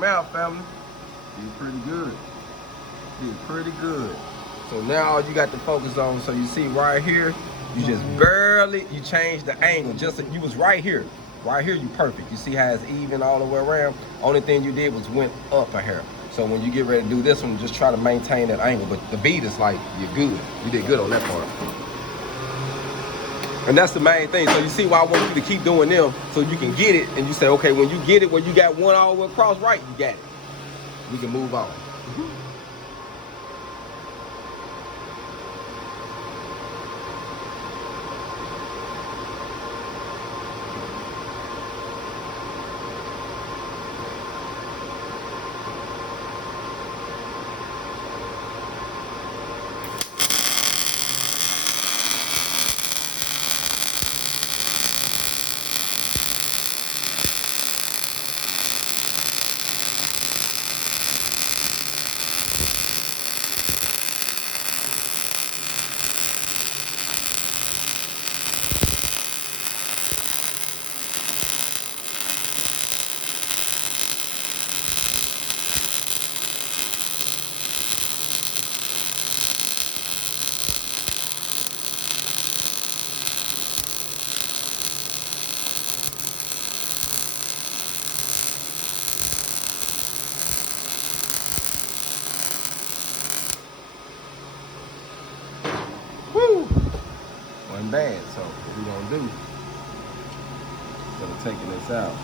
them out, family. Did pretty good. Did pretty good. So now all you got to focus on, so you see right here, you just barely, you change the angle. Just, you was right here. Right here, you perfect. You see how it's even all the way around? Only thing you did was went up a hair. So when you get ready to do this one, just try to maintain that angle. But the beat is like, you're good. You did good on that part. And that's the main thing. So you see why I want you to keep doing them, so you can get it, and you say, okay, when you get it, where you got one all the way across right, you got it. We can move on. Woo! Wasn't bad. So what we gonna do, instead of taking this out,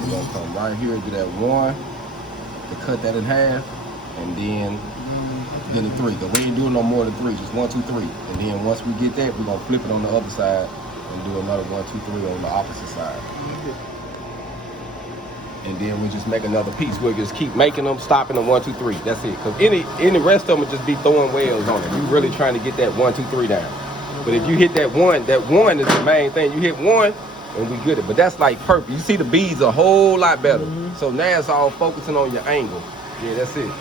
we're gonna come right here, do that one, to cut that in half, and then the three. Cause we ain't doing no more than three, just 1, 2, 3. And then once we get that, we're gonna flip it on the other side and do another 1, 2, 3 on the opposite side. And then we just make another piece. We'll just keep making them, stopping them 1, 2, 3. That's it. Cause any rest of them will just be throwing welds on it. You really trying to get that 1, 2, 3 down. But if you hit that one is the main thing. You hit one, and we good it. But that's like perfect. You see the beads a whole lot better. So now it's all focusing on your angle. Yeah, that's it.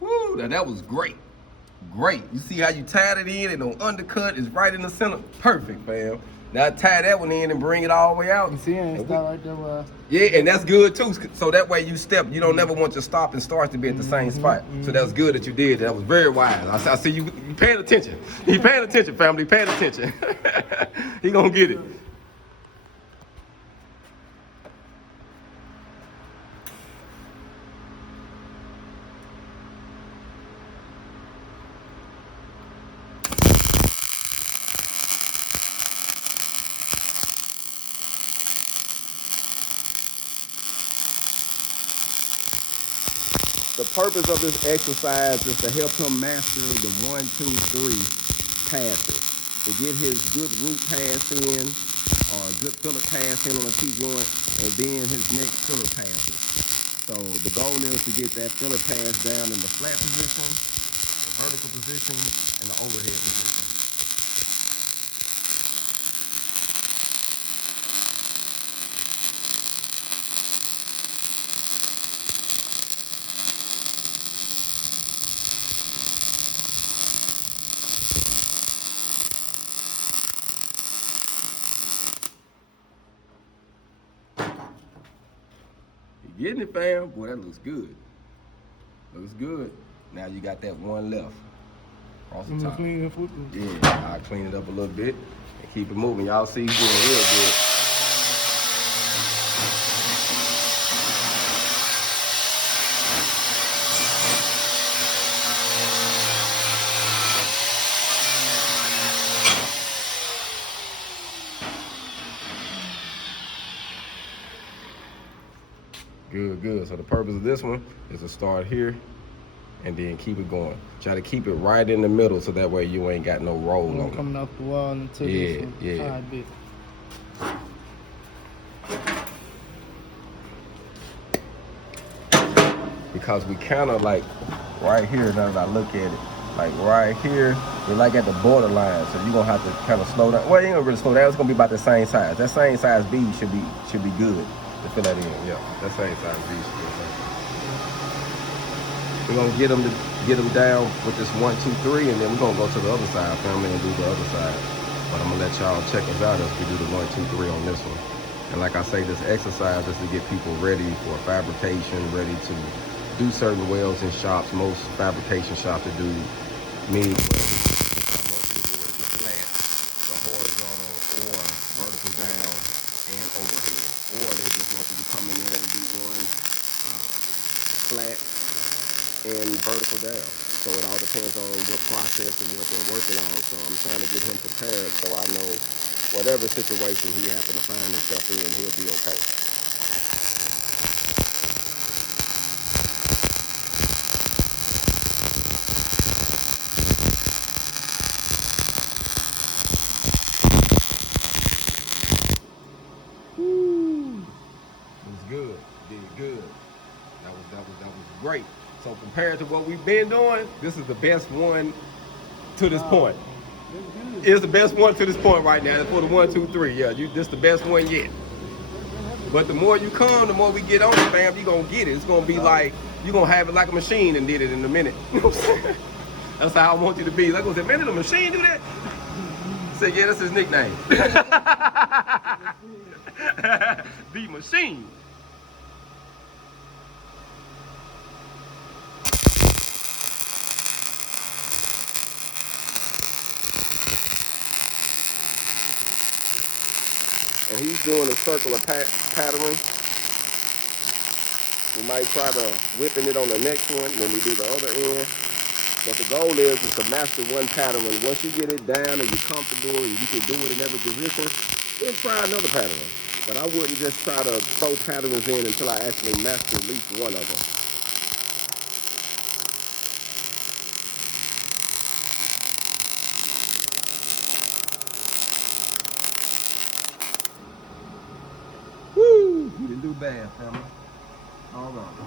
Woo, now that was great. Great. You see how you tied it in and the undercut is right in the center? Perfect, fam. Now tie that one in and bring it all the way out. You see, and it's not right there. Yeah, and that's good too. So that way you step, you don't never want your stop and start to be at the same spot. So that's good that you did. That was very wise. I see you paying attention. He paying attention, family. Paying attention. He gonna get it. The purpose of this exercise is to help him master the 1, 2, 3 passes. To get his good root pass in, or good filler pass in on a T-joint, and then his next filler passes. So the goal is to get that filler pass down in the flat position, the vertical position, and the overhead position. You getting it, fam? Boy, that looks good. Looks good. Now you got that one left. Across the top. Yeah, I'll clean it up a little bit and keep it moving. Y'all see he's doing real good. Good, good. So the purpose of this one is to start here and then keep it going. Try to keep it right in the middle so that way you ain't got no roll on it. Coming off the wall into this one. Yeah. All right, bit. Because we kind of like right here, now that I look at it, like right here, we're like at the borderline. So you're gonna have to kind of slow down. Well, you ain't gonna really slow down. It's gonna be about the same size. That same size bead should be good to fill that in. Yeah, that same size bead should be okay. We're gonna get them down with this 1, 2, 3, and then we're gonna go to the other side, family, and do the other side. But I'm gonna let y'all check us out as we do the 1, 2, 3 on this one. And like I say, this exercise is to get people ready for fabrication, ready to do certain welds in shops. Most fabrication shops to do MIG welding. Most people wear the flat, the horizontal, or vertical down and overhead. Or they just want you to come in there and do one flat and vertical down. So it all depends on what process and what they're working on. So I'm trying to get him prepared so I know whatever situation he happen to find himself in, he'll be okay. Woo! It was good. Did good. That was great. So compared to what we've been doing, this is the best one to this point. It's the best one to this point right now. It's for the 1, 2, 3. Yeah, this the best one yet. But the more you come, the more we get on it, fam, you gonna get it. It's gonna be like, you gonna have it like a machine and did it in a minute. You know what I'm saying? That's how I want you to be. Like I said, man, did a machine do that? I said, yeah, that's his nickname. The Machine. And he's doing a circular pattern. We might try to whipping it on the next one when we do the other end. But the goal is to master one pattern. And once you get it down and you're comfortable and you can do it in every position, then try another pattern. But I wouldn't just try to throw patterns in until I actually master at least one of them. Woo! You didn't do bad, family. All right.